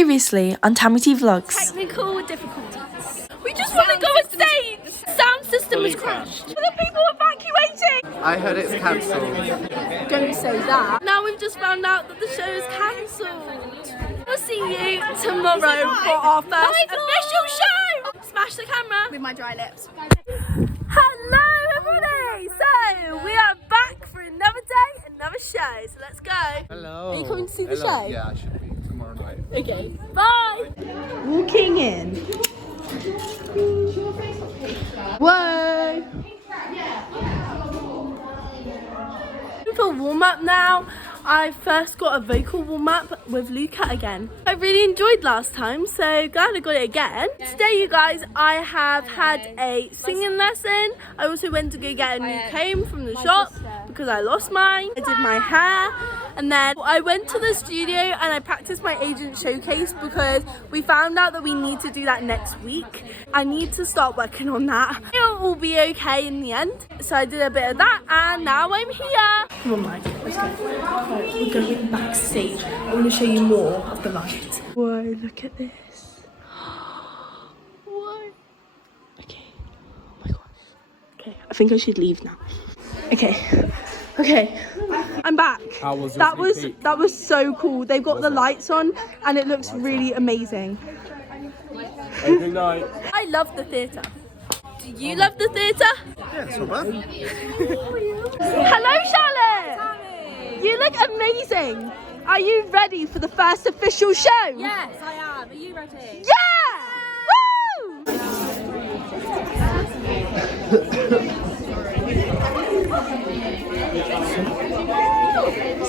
Previously on Tammy Vlogs. Technical difficulties. We just want to go on stage. Sound system has crashed. The people evacuating. I heard it's cancelled. Don't say that. Now we've just found out that the show is cancelled. We'll see you tomorrow for our first official show. Smash the camera with my dry lips. Hello everybody. So we are back for another day, another show. So let's go. Hello. Are you coming to see the show? Yeah, I should be tomorrow night. Okay. Bye. Walking in. Whoa. For warm up now. I first got a vocal warm up with Luca again. I really enjoyed last time, so glad I got it again. Today, you guys, I have had a singing lesson. I also went to go get a new comb from the shop because I lost mine. I did my hair, and then I went to the studio and I practiced my agent showcase because we found out that we need to do that next week. I need to start working on that. It will be okay in the end. So I did a bit of that and now I'm here. Come on, Mike, let's go. We're going backstage. I want to show you more of the light. Whoa, look at this. Whoa. Okay. Oh my gosh. Okay, I think I should leave now. Okay. I'm back. How was that was so cool. They've got the lights on and it looks really amazing. Good night. I love the theatre. Do you love the theatre? Yeah, it's not bad. Hello, Charlotte. You look amazing. Are you ready for the first official show? Yes, I am. Are you ready? Yeah! Woo!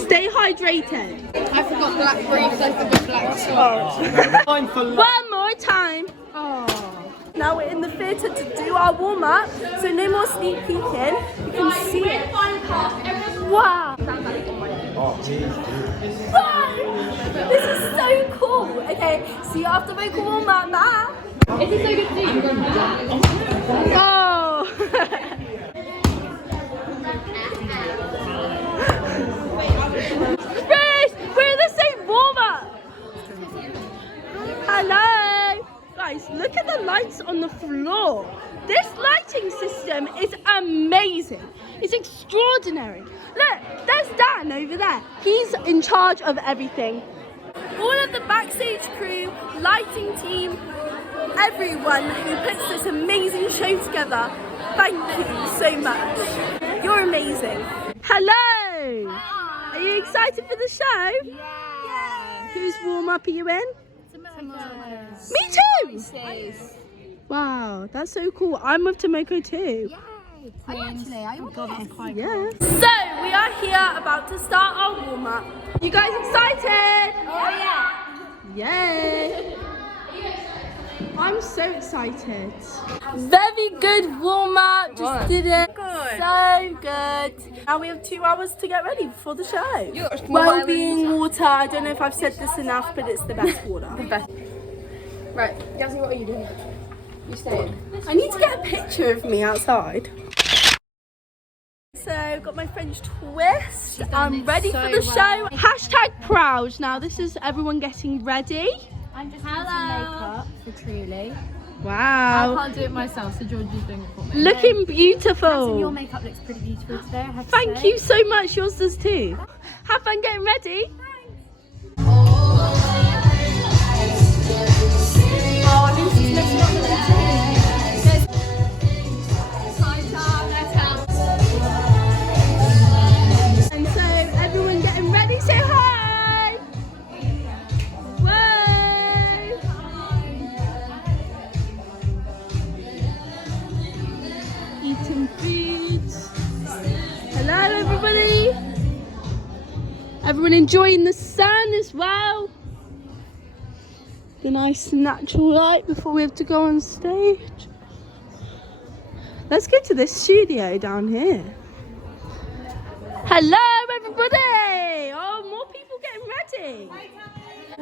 Stay hydrated. I forgot black briefs, I forgot black socks. One more time. Oh. Now we're in the theatre to do our warm up, so no more sneak peeking. You can see it. Wow. Wow. This is so cool. Okay, see you after vocal warm up now. Is it so good to see you? Oh. Chris, we're in the same warm up. Hello. Guys, look at the lights on the floor. This lighting system is amazing. It's extraordinary. Look, there's Dan over there. He's in charge of everything. All of the backstage crew, lighting team, everyone who puts this amazing show together, thank you so much. You're amazing. Hello. Hi. Are you excited for the show? Yeah. Whose warm up are you in? Tomatoes. Me too. Wow, that's so cool. I'm with Tomoko too. Yeah. So we are here about to start our warm up. You guys excited? Oh yeah. Yay! I'm so excited. Very good warm up. Just did it. Good. So good. Now we have 2 hours to get ready for the show. Well-being water. I don't know if I've said this enough, but it's the best water. The best. Right, Yazzie, what are you doing? You staying? I need to get a picture of me outside. So got my French twist. I'm ready for the show. Hashtag proud. Now this is everyone getting ready. I'm just putting some makeup for Truly. Wow. I can't do it myself, so George is doing it for me. Looking beautiful. Your makeup looks pretty beautiful today, I have to Thank say. you so much. Yours does too. Have fun getting ready. And so everyone getting ready, say hi. Whoa. Eating food. Hello everybody. Everyone enjoying the sun as well. The nice natural light before we have to go on stage. Let's go to this studio down here. Hello everybody! Oh, more people getting ready.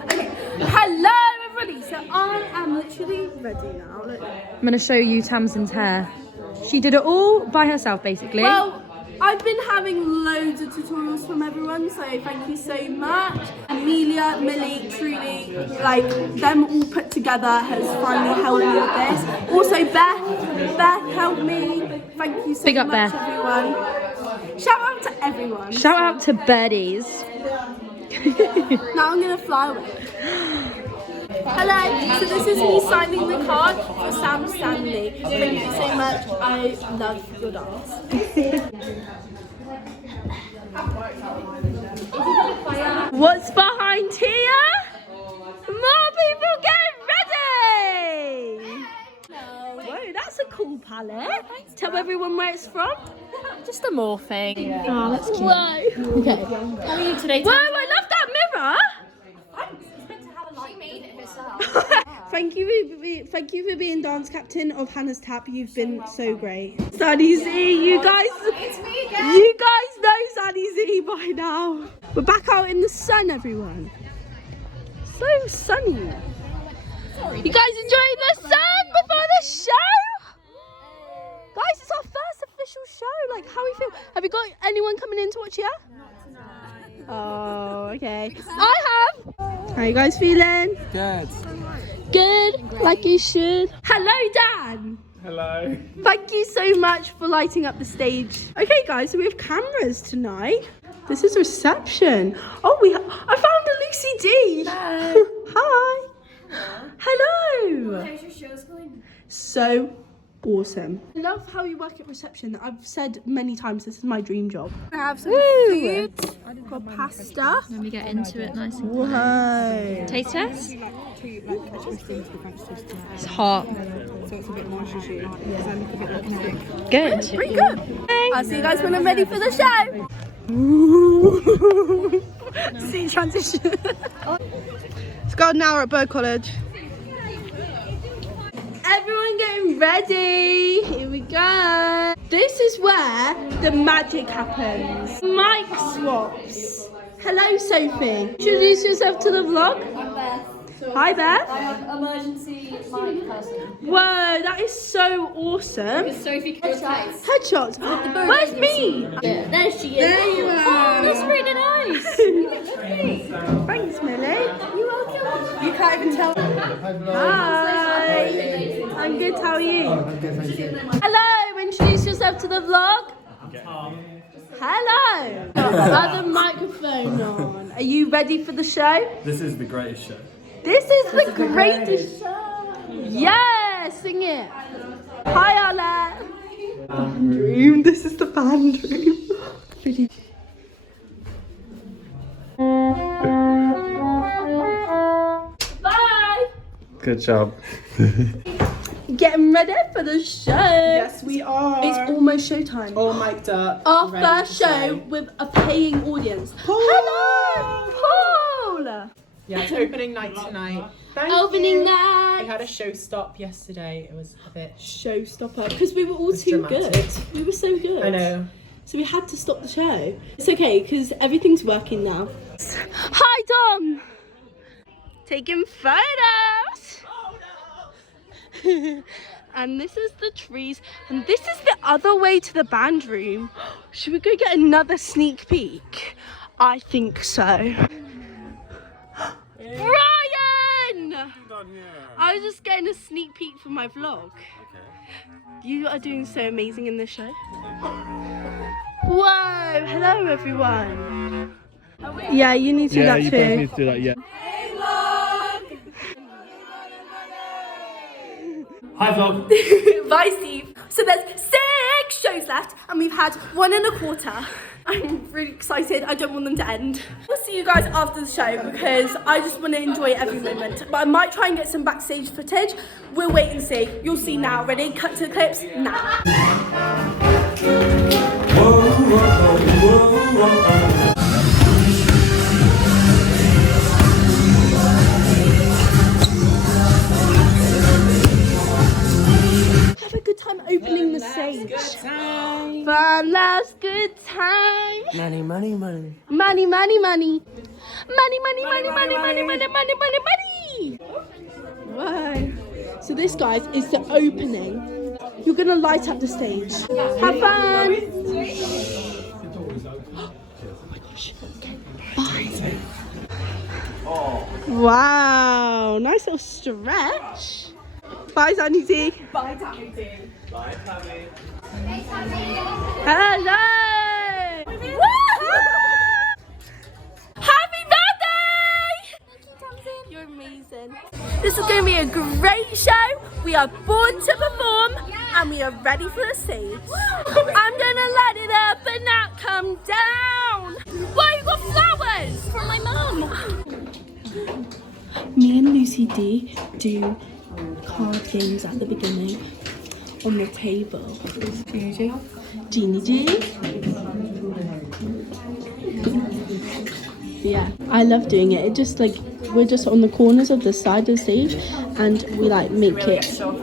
Okay. Hello everybody! So I am literally ready now. Look. I'm going to show you Tamsin's hair. She did it all by herself, basically. Well, I've been having loads of tutorials from everyone, so thank you so much. Amelia, Millie, Truly, like them all put together has finally helped me with this. Also Beth helped me. Thank you so Big up, much, Beth. everyone. Shout out to everyone. Shout out to birdies. Now I'm gonna fly away. Hello, so this is me signing the card for Sam Stanley. Thank you so much. I love your dance. What's behind here? More people get ready! Whoa, that's a cool palette. Tell everyone where it's from. Just a more thing. Oh, that's cute. Whoa. Okay. How are you today? Whoa, I love that mirror. She made it herself. Thank you for being dance captain of Hannah's Tap. You've been so great. Sunny Z, you guys know Sunny Z by now. We're back out in the sun, everyone. So sunny. You guys enjoying the sun before the show? Guys, it's our first official show. Like, how we feel? Have you got anyone coming in to watch here? Not tonight. Oh, okay. I have. How you guys feeling? Good. Good, like you should. Hello, Dan. Hello. Thank you so much for lighting up the stage. Okay, guys, so we have cameras tonight. This is reception. Oh, I found a Lucy D. Hello. Hi. Hello. How's your show's going? So awesome. I love how you work at reception. I've said many times this is my dream job. I have some food. Got pasta. Let me get into it nice and Whoa. taste test. It's hot. Good. Pretty good. I'll see you guys when I'm ready for the show. See transition. It's got an hour at Bird College. Everyone getting ready. Here we go. This is where the magic happens. Mic swaps. Hello, Sophie. Introduce yourself to the vlog. I'm Beth. Hi, Beth. I'm emergency mic person. Whoa, that is so awesome. Sophie Headshots. Headshots. Where's me? There she is. There you are. Oh, that's really nice. Thanks, Millie. You're welcome. You can't even tell. Hi. I'm good. How are you? Hello. Introduce yourself to the vlog. Hello. Other microphone on. Are you ready for the show? This is the greatest show. This is the greatest show. Yeah, sing it. Hi, Arlette. Band room. This is the band room. Bye. Good job. Getting ready for the show. Yes, we are. It's almost showtime. all mic'd up. Our ready first to show say. with a paying audience. Hello, Paul. Yeah, it's opening night tonight. Thank Opening you. night. We had a show stop yesterday. It was a bit. Showstopper, because we were all It's too dramatic. good. We were so good. I know. So we had to stop the show. It's okay, because everything's working now. Hi, Dom. Taking photos. And this is the trees, and this is the other way to the band room. Should we go get another sneak peek? I think so. Brian! I was just getting a sneak peek for my vlog. You are doing so amazing in this show. Whoa! Hello, everyone. Yeah, you need to do that too. to do that, yeah. Hi, vlog. Bye, Steve. So there's 6 shows left, and we've had 1 1/4. I'm really excited. I don't want them to end. We'll see you guys after the show because I just want to enjoy every moment. But I might try and get some backstage footage. We'll wait and see. You'll see now. Ready? Cut to the clips now. Have a good time opening the stage. Fun last good time. Money, money, money. Money, money, money. Money, money, money, money, money, money, money, money, money. Whoa. So this, guys, is the opening. You're gonna light up the stage. Have fun. Wow, nice little stretch. Bye, Zanny Z. Bye, Tammy D. Bye, Tammy. Hello. Happy birthday! Thank you, Tamsin. You're amazing. This is going to be a great show. We are born to perform and we are ready for the stage. I'm going to let it up and not come down. Why you got flowers? From my mum. Me and Lucy D do card games at the beginning on the table. Genie G. Yeah, I love doing it. It just like we're just on the corners of the side of the stage, and we like make it. So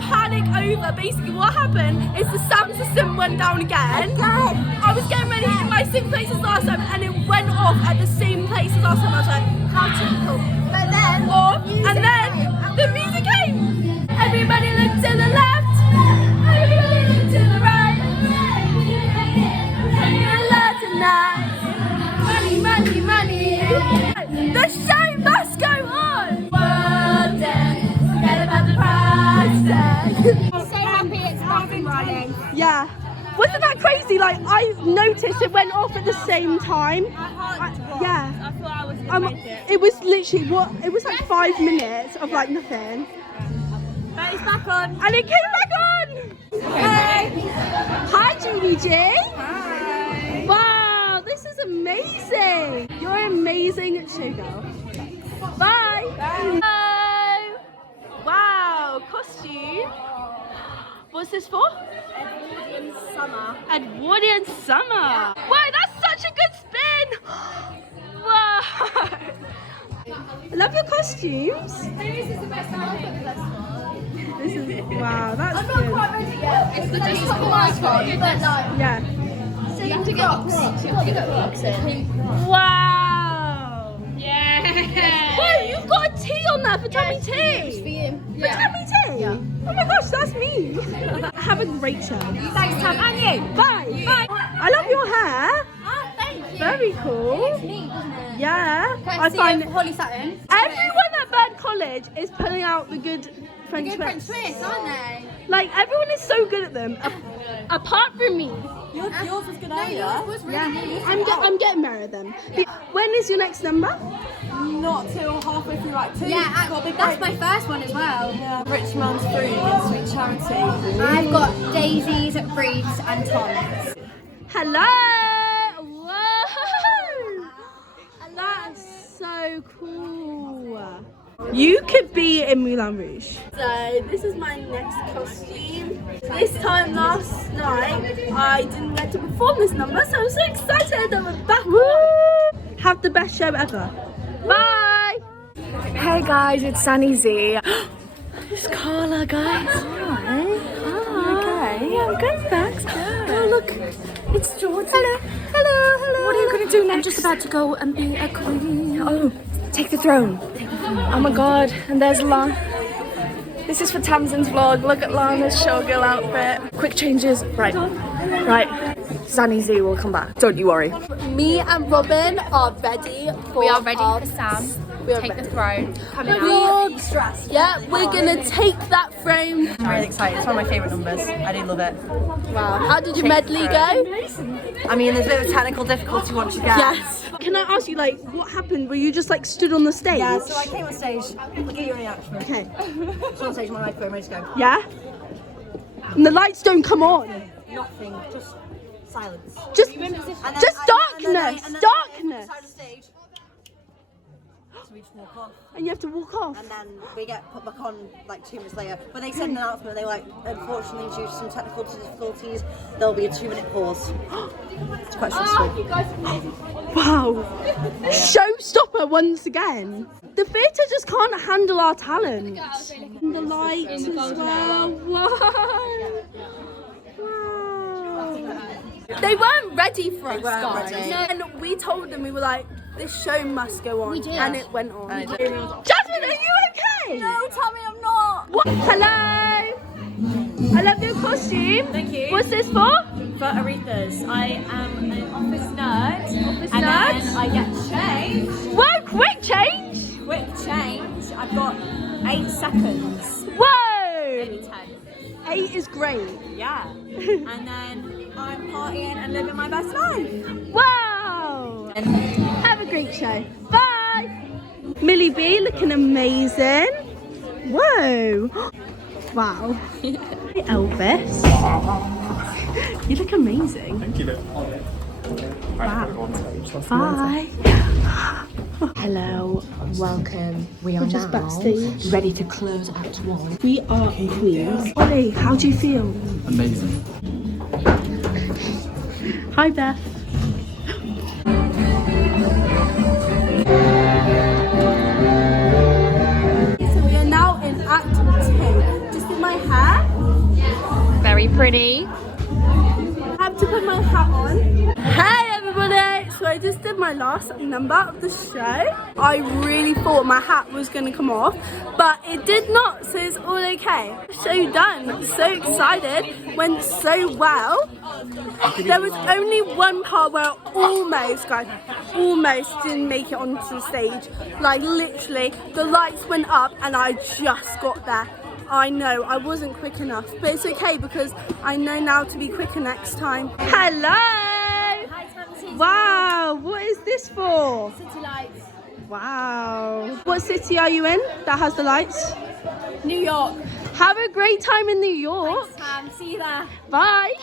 panic over. Basically, what happened is the sound system went down again. I was getting ready in my same place as last time, and it went off at the same place as last time. I was like, how typical. But then off, and then the music came. Everybody look to the left. Everybody look to the right. Tonight. Money, money, money. The show must go on. World dance. Forget about the price tag. I'm so happy it's nothing running. Yeah. Wasn't that crazy? Like, I noticed it went off at the same time. Yeah. I thought I was going to make it. It was literally, it was like 5 minutes of like nothing. But it's back on. And it came back on. Hey. Hi, Julie J. Hi. Wow, this is amazing. You're an amazing showgirl. Bye. Bye. Hello. Wow, costume. What's this for? Edwardian summer. Edwardian summer. Wow, that's such a good spin. Wow. I love your costumes. Maybe this is the best outfit of the festival. This is, wow, that's I'm not good. quite ready yet. It's just like my one, but like, Yeah. so you have to get rocks. You have to get rocks in. Wow. Yeah. Whoa, you've got a T on there for Tammy T. For you. For Tammy T? Yeah. Oh my gosh, that's me. Have a great show. Thanks, Tam, and you. Bye. Bye. I love your hair. Oh, thank you. Very cool. It's neat, isn't it? Yeah. I Courtesy find of Holly Sutton. everyone at Bird College is pulling out the good French Good French twists. twists, aren't they? Like, everyone is so good at them. Apart from me. Yours was good, No, yours was really neat. I'm getting married then. When is your next number? Not till halfway through Act 2. Yeah, Got a big that's break. my first one as well. Yeah, Rich Man's Fruit, Sweet Charity. I've got daisies, wreaths, and tongs. Hello! Whoa! That's so cool. You could be in Moulin Rouge. So this is my next costume. This time last night, I didn't get to perform this number, so I'm so excited that we're back on. Have the best show ever. Bye! Hey guys, it's Sunny Z. It's Carla, guys. Hi. Okay. Yeah, I'm good, thanks. Oh, look. It's George. Hello. Hello, hello. What are you going to do next? I'm just about to go and be a queen. Oh, take the throne. Oh my god, and there's Lana. This is for Tamsin's vlog. Look at Lana's showgirl outfit. Quick changes. Right. Zanny Z will come back. Don't you worry. Me and Robin are ready for We are ready our- for Sam. We are Take ready. the throne. Coming out. We're stressed. Yeah, we're gonna take that frame. I'm really excited. It's one of my favourite numbers. I do love it. Wow. How did your medley go? I mean, there's a bit of technical difficulty once you get. Yes. Can I ask you, like, what happened? Were you just like stood on the stage? Yeah, so I came on stage. I'll give you a reaction. Okay. So on stage, my microphone, ready to go. Yeah. And the lights don't come on. Nothing, just silence. Just And darkness. Darkness. Side of the stage. So we just walk off, And you have to walk off. and then we get put back on like 2 minutes later. But they said an announcement. They were like, unfortunately, due to some technical difficulties, there'll be a 2-minute pause. It's quite stressful. Wow. Showstopper once again. The theatre just can't handle our talent. And the lights as well. Wow. They weren't ready for us, guys. ready. And we told them, we were like, this show must go on. We did. And it went on. And it Jasmine, are you okay? No, Tommy, I'm not. What? Hello? I love your costume. Thank you. What's this for? For Aretha's. I am an office nerd. Office and nerd? then I get changed. Whoa, quick change! Quick change. I've got 8 seconds. Whoa! Maybe 10. 8 is great. Yeah. And then I'm partying and living my best life. Wow! Have a great show. Bye! Millie B looking amazing. Whoa! Wow. Hey, Elvis. You look amazing. Thank you. Wow. Bye. Hello, welcome. We are We're just now backstage. ready to close Act 1. We are queens. Ollie, how do you feel? Amazing. Hi, Beth. So we are now in Act 2. Just in my hair. Very pretty. I have to put my hat on. Hey everybody! So I just did my last number of the show. I really thought my hat was going to come off, but it did not, so it's all okay. Show done. So excited. Went so well. There was only one part where I almost didn't make it onto the stage. Like literally, the lights went up and I just got there. I know, I wasn't quick enough, but it's okay because I know now to be quicker next time. Hello! Hi, Tamsin. Wow, what is this for? City Lights. Wow. What city are you in that has the lights? New York. Have a great time in New York. See you there. Bye.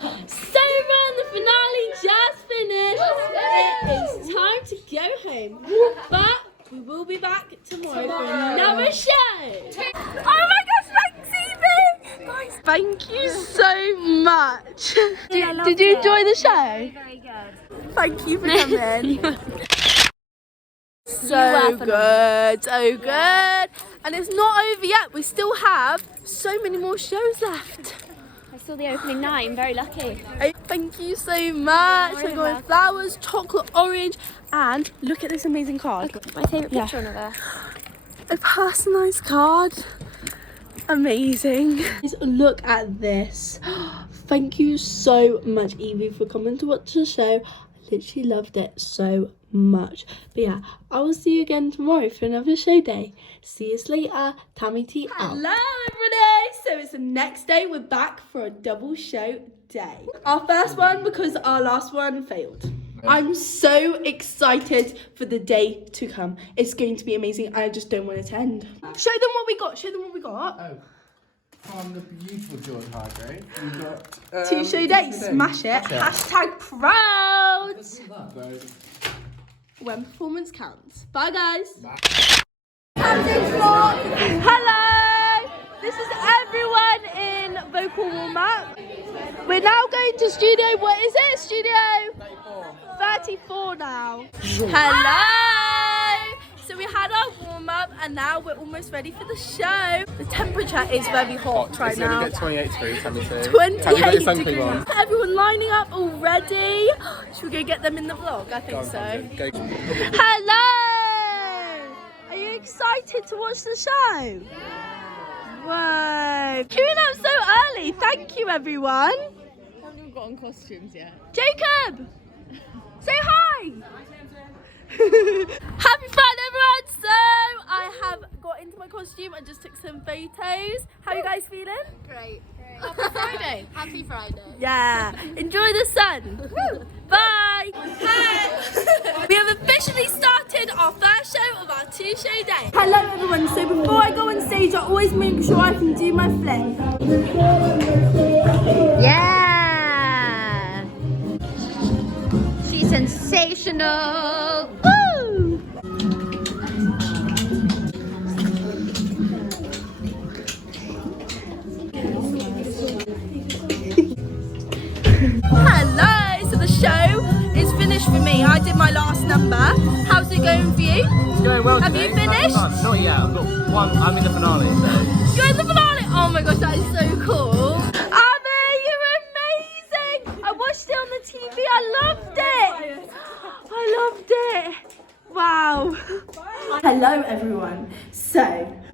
So everyone, the finale just finished. It is time to go home. But we will be back tomorrow for another show. Oh my gosh, thanks Evie! Guys, thank you so much. Did you enjoy the show? Very good. Thank you for coming. So good, so good. And it's not over yet. We still have so many more shows left. I saw the opening night. I'm very lucky. Thank you so much. I got flowers, chocolate, orange, and look at this amazing card. My favourite picture on there. A personalised card. Amazing. Look at this. Thank you so much, Evie, for coming to watch the show. I literally loved it so much. But yeah, I will see you again tomorrow for another show day. See you later. Tammy T out. Hello everybody. So it's the next day. We're back for a double show day. Our first one because our last one failed. I'm so excited for the day to come. It's going to be amazing. I just don't want it to end. Show them what we got. Show them what we got. Oh, from the beautiful George Hargrave, we got 2 show days. Smash it. Hashtag proud. When performance counts. Bye guys. Bye. Hello. This is everyone in vocal warm up. We're now going to studio. What is it? Studio 34 now. Hello. So we had our warm up and now we're almost ready for the show. The temperature is very hot right now. It's only 28 degrees, 72. 28 degrees. Everyone lining up already. Should we go get them in the vlog? I think so. Hello. Are you excited to watch the show? Whoa. Queuing up so early. Thank you, everyone. I haven't even got on costumes yet. Jacob, say hi. Happy Friday, everyone. So I have got into my costume and just took some photos. How are you guys feeling? Great. Happy Friday. Happy Friday. Yeah. Enjoy the sun. Bye. Hi. We have officially started our first show of our 2 show day. Hello everyone. So before I go on stage, I always make sure I can do my flip. Yeah. She's sensational. Woo! Hello. So the show is finished for me. I did my last number. How's it going for you? It's going well. Have today. you finished? Not yet. I've got one. I'm in the finale. So. You're in the finale. Oh my gosh, that is so cool. Abby, you're amazing. I watched it on the TV. I loved it. I loved it. Wow. Hello everyone. So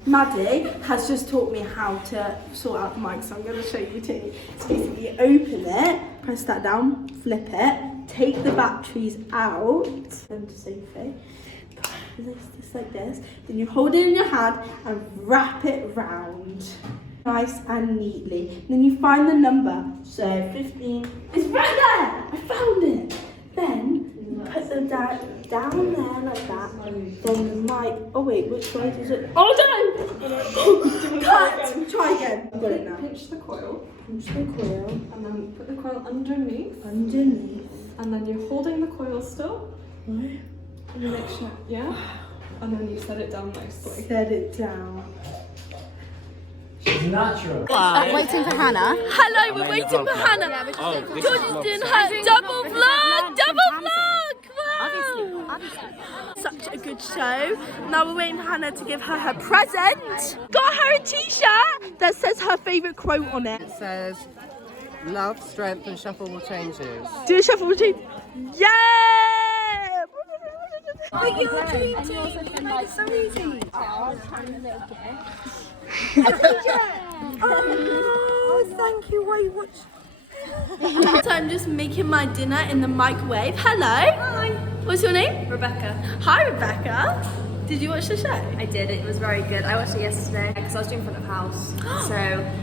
Maddie has just taught me how to sort out the mic, so I'm going to show you too. So basically open it, press that down, flip it, take the batteries out, and Sophie, just like this, then you hold it in your hand and wrap it round. Nice and neatly. Then you find the number, so 15, it's right there! I found it! Then you put them down there like that. Then the mic, oh wait, which way does it? Oh no! Cut! Try again. I've got it now. Pinch the coil. Pinch the coil. And then put the coil underneath. Underneath. And then you're holding the coil still. Right. And you make sure, yeah? And then you set it down nicely. Set it down. She's natural. Waiting for Hannah. Hello, we're waiting for Hannah. Georgie's doing her double vlog! Double vlog! Wow! Such a good show. Now we're waiting for Hannah to give her her present. Got her a t-shirt that says her favourite quote on it. It says, love, strength, and shuffleable changes. Do a shuffle routine. Yeah! Oh, thank you. Why you watch? So I'm just making my dinner in the microwave. Hello. Hi. What's your name? Rebecca. Hi, Rebecca. Did you watch the show? I did, it was very good. I watched it yesterday because I was doing front of house. So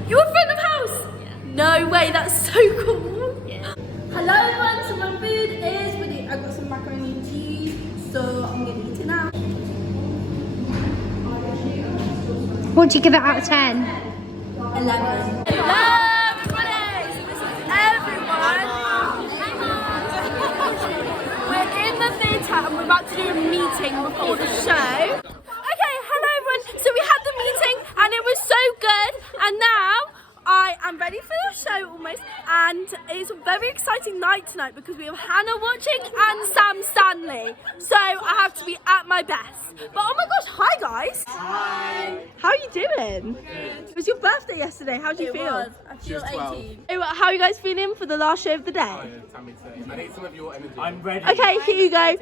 You were front of house? Yeah. No way, that's so cool. yeah. Hello everyone, so my food is ready. I got some macaroni and cheese, so I'm gonna eat it now. What do you give it out of 10? 11. Hello everybody! So this is everyone. We're in the theatre and we're about to do a meeting before the show. Okay, hello everyone. So we had the meeting and it was so good, and now I am ready for the show almost, and it's a very exciting night tonight because we have Hannah watching and Sam Stanley, so I have to be at my best. But oh my gosh, hi guys! Hi! How are you doing? Good. It was your birthday yesterday, how do you feel? I feel 18. Hey, how are you guys feeling for the last show of the day? I need some of your energy. I'm ready. Okay, here you go.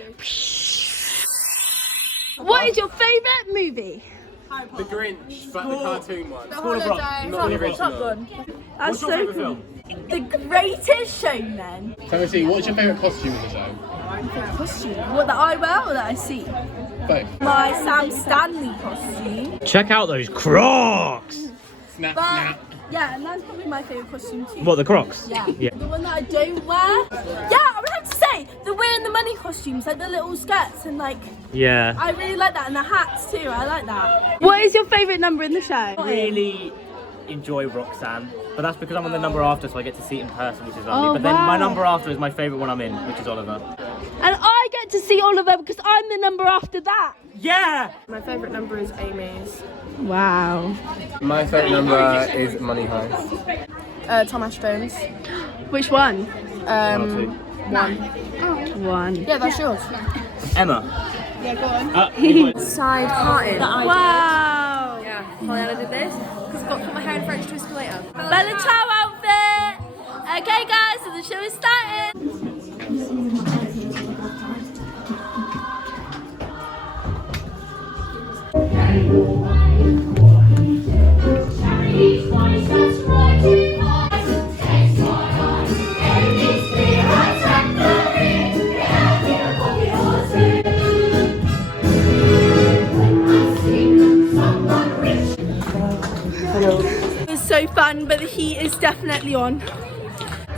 What is your favourite movie? The Grinch, but the cartoon one. The holiday. Not the original. That's so cool. The Greatest Showman. Timothy, what's your favourite costume in the show? Costume? What, that I wear or that I see? Both. My Sam Stanley costume. Check out those Crocs. Snap, But snap. yeah, and that's probably my favourite costume too. What, the Crocs? Yeah. The one that I don't wear. Yeah, I would have to say the wearing the money costumes, like the little skirts and like. Yeah. I really like that, and the hats too. I like that. What is your favourite number in the show? Really enjoy Roxanne, but that's because I'm on the number after, so I get to see it in person, which is lovely. Oh, but then wow. my number after is my favourite one I'm in, which is Oliver. And I get to see Oliver because I'm the number after that. Yeah! My favourite number is Amy's. Wow. My favourite number is Money Heist. Thomas Jones. Which one? One. One. Yeah, that's yours. Emma. Yeah, go on. Side parting. Wow. Yeah, Pollyanna did this because I've got to put my hair in French twist for later. Bella Ciao outfit. Okay guys, so the show is starting. It was so fun, but the heat is definitely on.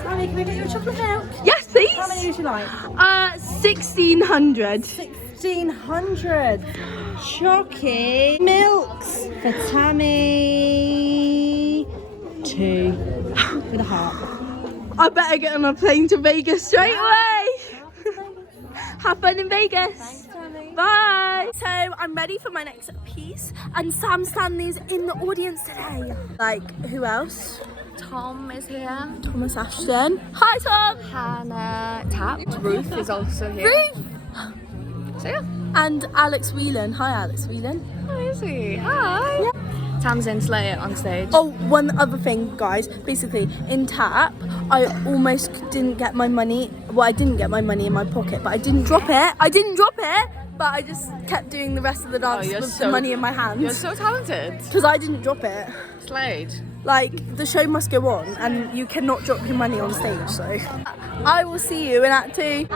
Sammy, can we get you a chocolate milk? Yes, please. How many would you like? 1600. 1600. Chocolate milks for Tammy. 2 with a heart. I better get on a plane to Vegas straight away. Have fun in Vegas. Thanks, Tammy. Bye. So I'm ready for my next piece, and Sam Stanley's in the audience today. Like, who else? Tom is here. Thomas Ashton. Hi, Tom. Hannah Tapped. Ruth is also here. Ruth. So yeah. And Alex Whelan. Hi, Alex Whelan. How is he? Hi. Yeah. Tamsin Slayer on stage. Oh, one other thing, guys. Basically, in tap, I almost didn't get my money. Well, I didn't get my money in my pocket, but I didn't drop it. But I just kept doing the rest of the dance with the money in my hands. You're so talented. Because I didn't drop it. Slade. Like, the show must go on, and you cannot drop your money on stage, so. I will see you in Act 2.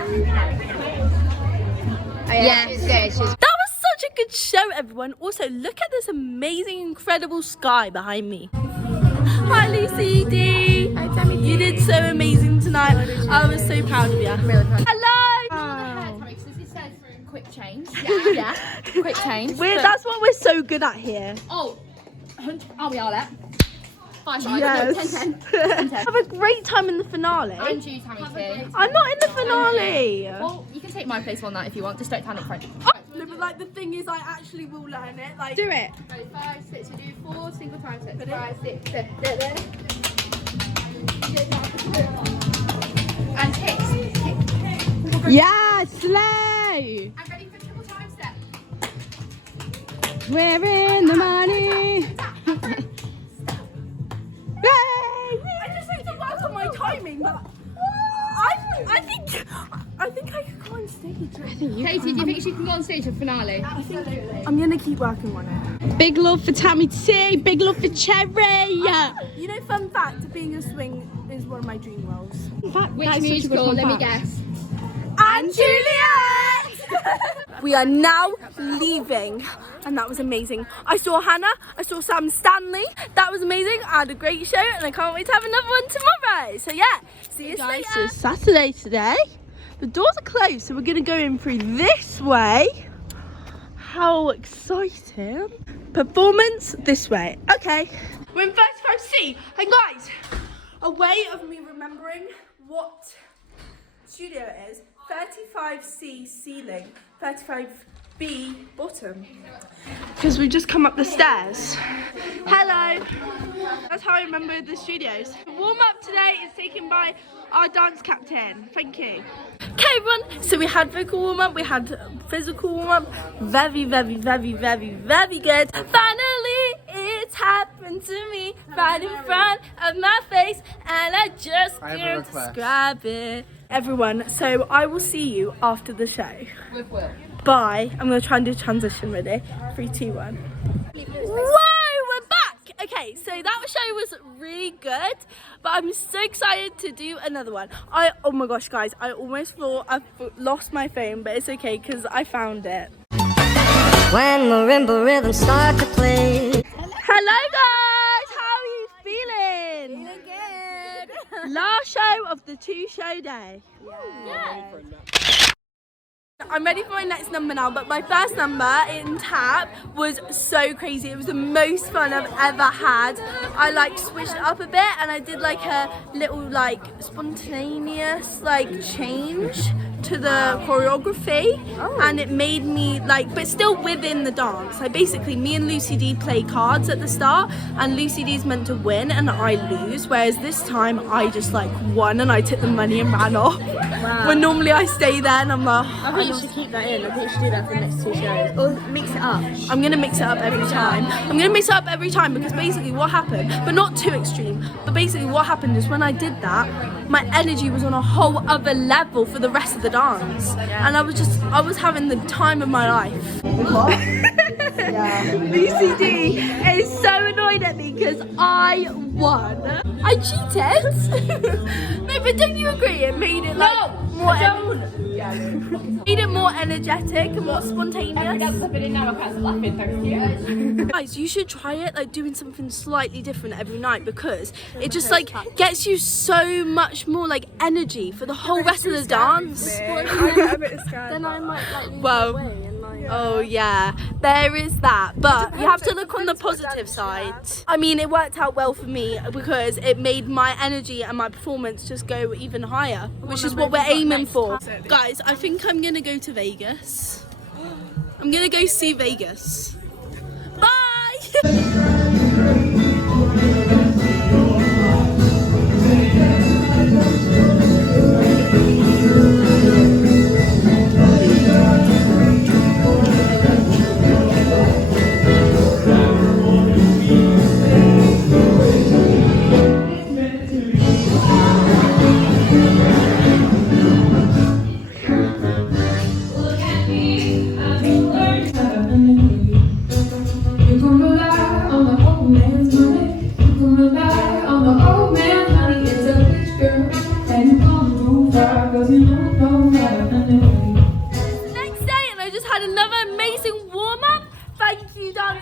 Yes. That was such a good show, everyone. Also, look at this amazing, incredible sky behind me. Hi, Lucy D. Hi, Tammy. You did so amazing tonight. I was so proud of you. Hello. Quick change. Yeah. Quick change. That's what we're so good at here. Oh, we are there. 5, 5, Yes. 10. Have a great time in the finale. And you, Tammy T. I'm not in the finale. Well, you can take my place on that if you want. Just don't panic, French. No, but like the thing is, I actually will learn it. Like, Do it. 5, 6. We do 4 single time steps. 5, 6, 7. And kicks. yeah, slay. I'm ready for triple time step. We're in the money. I just need to work on my timing, but I think I could go on stage. Katie, do you think she can go on stage for finale? I'm gonna keep working on it. Big love for Tammy T. Big love for Cherry. You know, fun fact, being a swing is one of my dream roles. In fact, Which that is such a good musical? fun Let me fact. guess. And Juliet! We are now leaving, and that was amazing. I saw Hannah, I saw Sam Stanley. That was amazing. I had a great show, and I can't wait to have another one tomorrow. So yeah, see you Guys, later. it's Saturday today. The doors are closed, so we're gonna go in through this way. How exciting! Performance this way. Okay, we're in 35C. And guys, A way of me remembering what studio it is: 35C ceiling, 35B bottom. because we just come up the stairs. Hello. That's how I remember the studios. The warm up today is taken by our dance captain. Thank you. Okay, everyone. So we had vocal warm up, we had physical warm up. Very, very, very, very, very good. Finally, it's happened to me right in front of my face, and I just I have a can't request. describe it. Everyone, so I will see you after the show. With Will. Bye. I'm gonna try and do transition. Ready? 3, 2, 1. Whoa, we're back. Okay, so that show was really good, but I'm so excited to do another one. Oh my gosh, guys, I almost thought I lost my phone, but it's okay because I found it. When marimba rhythms start to play. Hello, guys. How are you feeling? Feeling good. Last show of the 2-show day. Yeah. I'm ready for my next number now, but my first number in tap was so crazy. It was the most fun I've ever had. I like switched it up a bit, and I did like a little like spontaneous like change to the choreography, and it made me like, but still within the dance. Like basically me and Lucy D play cards at the start, and Lucy D's meant to win and I lose, whereas this time I just like won and I took the money and ran off. When normally I stay there and I'm like, I think you should keep that in. I think you should do that for the next 2 shows. Or mix it up. I'm gonna mix it up every time. I'm gonna mix it up every time because basically what happened, but not too extreme, but basically what happened is when I did that, my energy was on a whole other level for the rest of the dance. And I was having the time of my life. Lucy D is so annoyed at me because I won. I cheated. No, but don't you agree? It made it like more. Made it more energetic and more spontaneous. Guys, you should try it, like doing something slightly different every night, because it just like gets you so much more like energy for the whole rest of the dance. Then I might like lose Well, my way and like. oh yeah, there is that, but you have to look on the positive side. I mean, it worked out well for me because it made my energy and my performance just go even higher, which is what we're aiming for. Guys, I think I'm gonna go to Vegas. I'm gonna go see Vegas. Bye!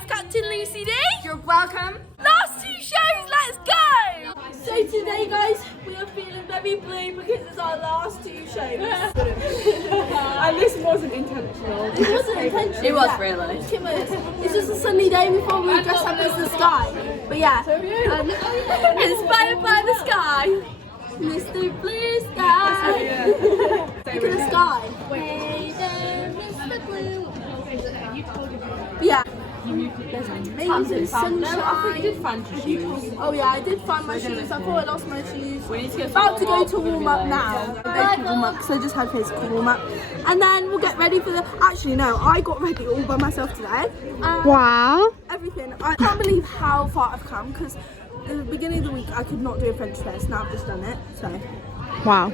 Captain Lucy D. You're welcome. Last 2 shows, let's go! So today, guys, we are feeling very blue because it's our last 2 shows. And this wasn't intentional. It wasn't intentional. It was really. It's just a sunny day before we dress up as the sky. But yeah, inspired by the sky, Mr. Blue Sky. Look at the sky. Hey there, Mr. Blue. Yeah. There's amazing sunshine. I thought you did find your shoes. Oh yeah, I did find my shoes. I thought I lost my shoes. About to go to warm up now. Basic warm up because I just had physical warm up, and then we'll get ready for the. Actually, no, I got ready all by myself today. Wow. Everything. I can't believe how far I've come because at the beginning of the week I could not do a French press. Now I've just done it. So. Wow.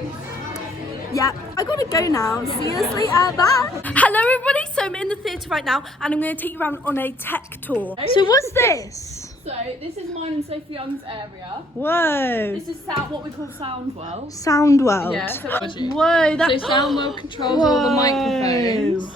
Yeah, I gotta go now. See you later. Bye. Hello, everybody. So I'm in the theatre right now, and I'm going to take you around on a tech tour. So what's this? So this is mine and Sophie Young's area. Whoa. This is what we call Soundwell. Soundwell. Yeah. So whoa. So Soundwell controls all the microphones.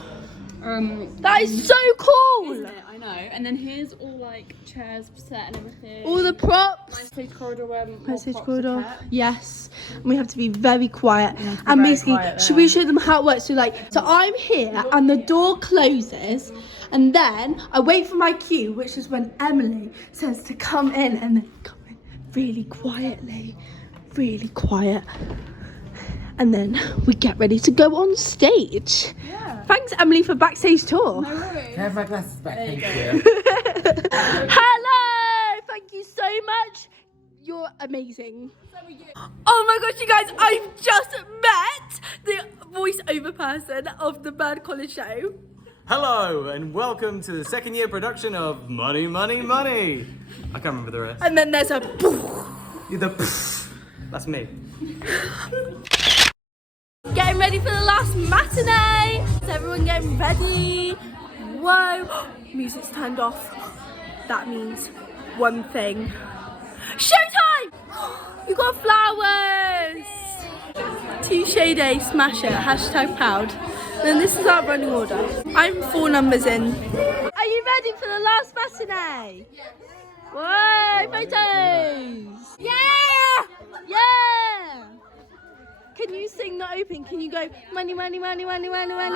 That is so cool. Isn't it? I know. And then here's all like chairs set and everything. All the props. Message corridor where Message props corridor. are kept. Yes. And we have to be very quiet. And basically, should we show them how it works? So I'm here and the door closes, and then I wait for my cue, which is when Emily says to come in, and then come in really quietly, really quiet. And then we get ready to go on stage. Yeah. Thanks, Emily, for backstage tour. No worries. Can I have my glasses back? Thank you. Hello! Thank you so much. You're amazing. Oh my gosh, you guys, I've just met the voiceover person of the Bird College show. Hello, and welcome to the 2nd year production of Money, Money, Money. I can't remember the rest. And then there's a That's me. Getting ready for the last matinee. Is everyone getting ready? Whoa, music's turned off. That means one thing. Showtime! You got flowers! Touche Day, smash it, hashtag proud. Then this is our running order. I'm 4 numbers in. Are you ready for the last matinee? Whoa, photos! Yeah! Yeah! Can you sing the open? Can you go money, money, money, money, money, money?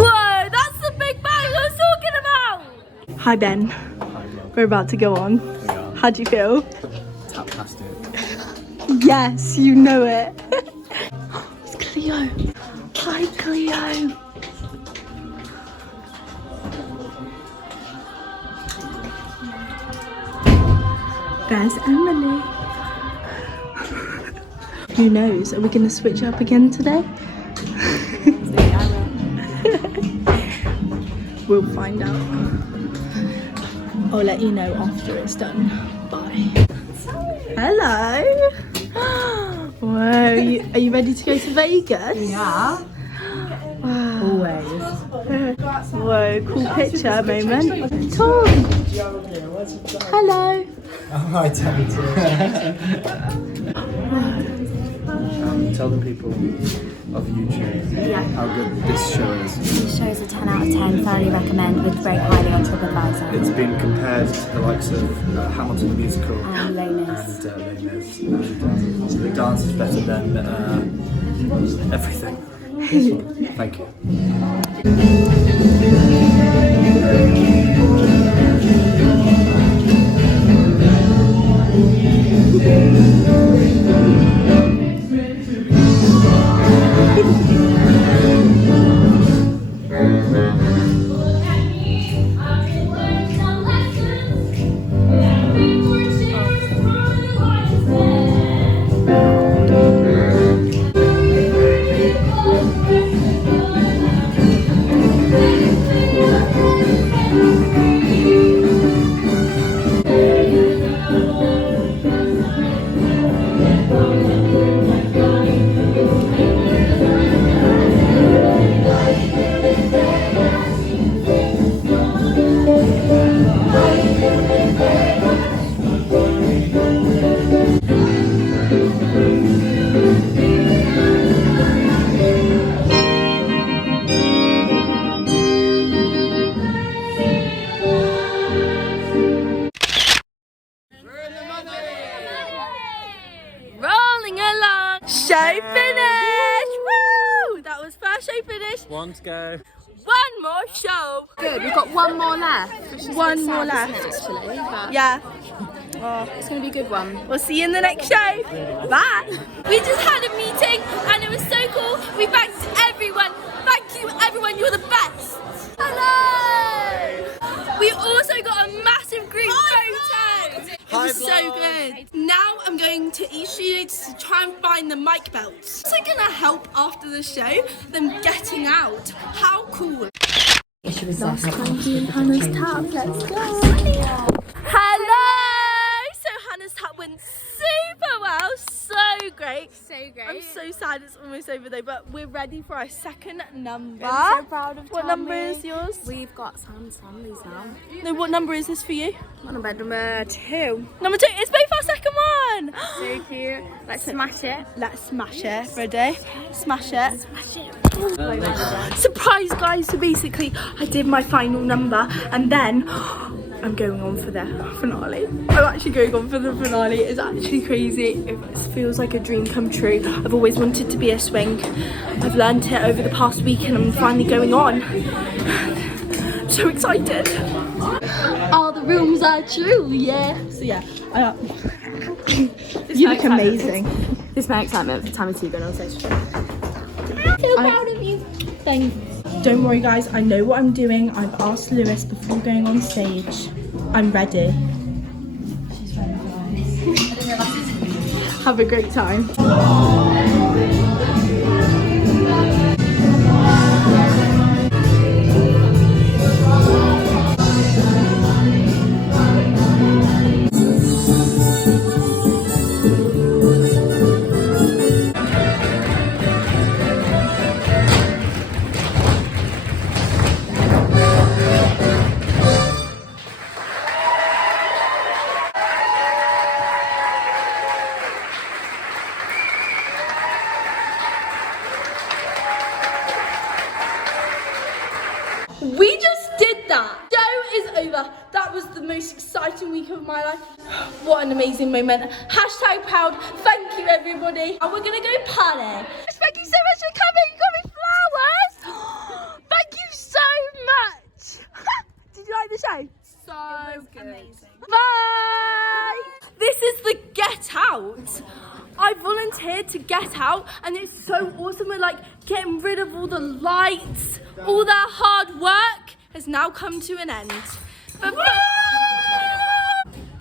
Whoa, that's the big bang I was talking about! Hi Ben, we're about to go on. How do you feel? Fantastic. Yes, you know it. It's Cleo. Hi Cleo. There's Emily. Who knows? Are we going to switch up again today? We'll find out. I'll let you know after it's done. Bye. Hello. Whoa, are you ready to go to Vegas? Yeah. Wow. Always. Whoa, cool picture moment. Tom. Hello. Hi, Tammy. Tell the people of YouTube how good this show is. This show is a 10 out of 10, thoroughly recommend, with rate highly on TripAdvisor. It's been compared to the likes of Hamilton the Musical And Les Mis. and Les Mis. So the dance is better than everything. This one. Thank you. finished. One to go. One more show. Good, we've got one more left. Which is One a bit more sad, left. isn't it, actually, but Yeah. it's going to be a good one. We'll see you in the next show. Bye. We just had a meeting and it was so cool. We thanked everyone. Thank you, everyone. You're the best. Hello. We also got a massive group photo. It was so good. Now I'm going to each studio to try and find the mic belts. It's going to help after the show, them getting out. How cool. Last time doing Hannah's tap. Let's go. Hello. So Hannah's tap went super well. So great. So great. I'm so sad it's almost over though, but we're ready for our second number. I'm so proud of What Tommy. number is yours? We've got Sam's families now. No, what number is this for you? Number 2. Number 2. It's both our second one. So cute. Let's smash it. Let's smash it. Ready? Smash it. Surprise, guys. So basically, I did my final number and then I'm going on for the finale. I'm actually going on for the finale. It's actually crazy. It feels like a dream come true. I've always wanted to be a swing. I've learned it over the past week and I'm finally going on. I'm so excited. All the rooms are true, yeah. So yeah, you look amazing. This is my excitement for Tammy T going on stage. So proud of you. Thanks. Don't worry guys, I know what I'm doing. I've asked Lewis before going on stage. I'm ready. She's ready, guys. Have a great time. We just did that. Show is over. That was the most exciting week of my life. What an amazing moment. Hashtag proud. Thank you, everybody. And we're gonna go party. Thank you so much for coming. You got me flowers. Thank you so much. Did you like the show? So good. Amazing. Bye. This is the Get Out. I volunteered to get out and it's so awesome. We're like getting rid of all the lights. All that hard work has now come to an end.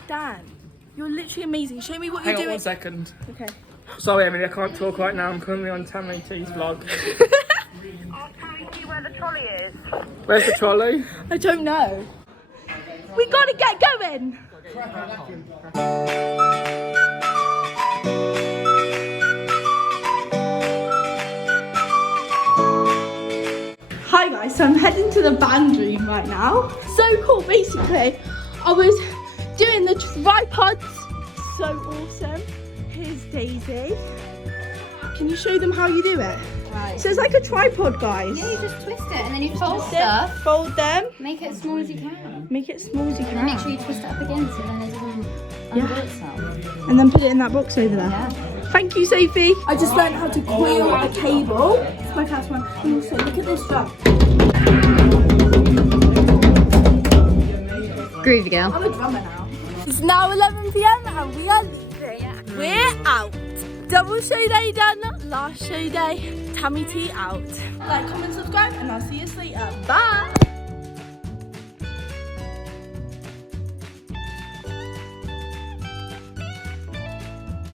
Dan, you're literally amazing. Show me what you're doing. Hang on 1 second. Okay. Sorry, Emily, I can't talk right now. I'm currently on Tammy T's vlog. Tammy T, where the trolley is. Where's the trolley? I don't know. We gotta get going. Hi guys, so I'm heading to the band room right now. So cool, basically. I was doing the tripods. So awesome. Here's Daisy. Can you show them how you do it? Right. So it's like a tripod, guys. Yeah, you just twist it and then you fold Twist stuff. it, fold them. Make it as small as you can. Make it as small as you And can. make sure you twist it up again so then it doesn't undo itself. And then put it in that box over there. Yeah. Thank you, Sophie. I just learned how to coil a cable. It's my first one. And also, look at this drum. Groovy girl. I'm a drummer now. It's now 11 PM and we are leaving. Yeah. We're out. Double show day done. Last show day. Tammy T out. Like, comment, subscribe, and I'll see you later. Bye.